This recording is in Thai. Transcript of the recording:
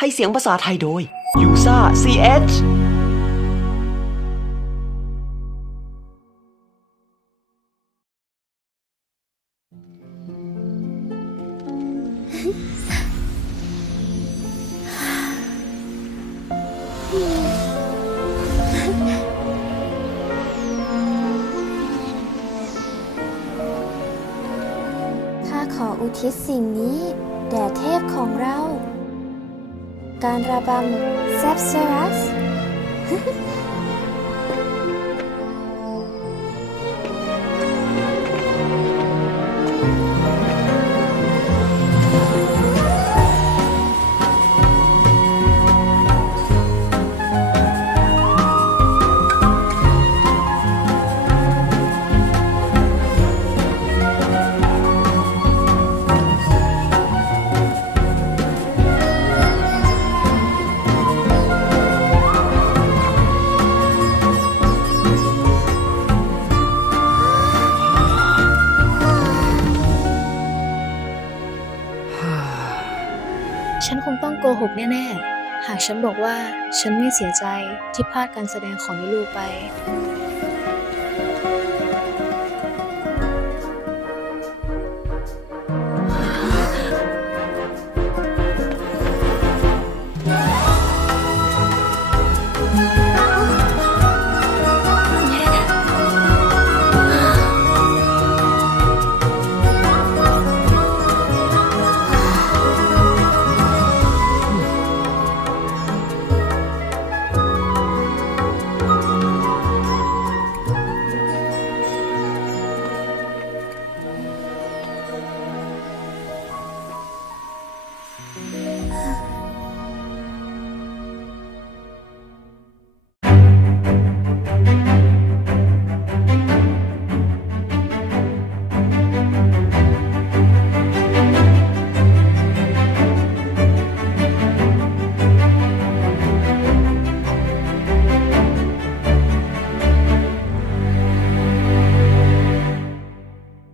ให้เสียงภาษาไทยโดยยูซ่า CH ข้าขออุทิศสิ่งนี้ แด่เทพของเรา การระบำแซปเซรัส ฉันคงต้องโกหกแน่ๆ หากฉันบอกว่าฉันไม่เสียใจที่พลาดการแสดงของลูลูไป Huh.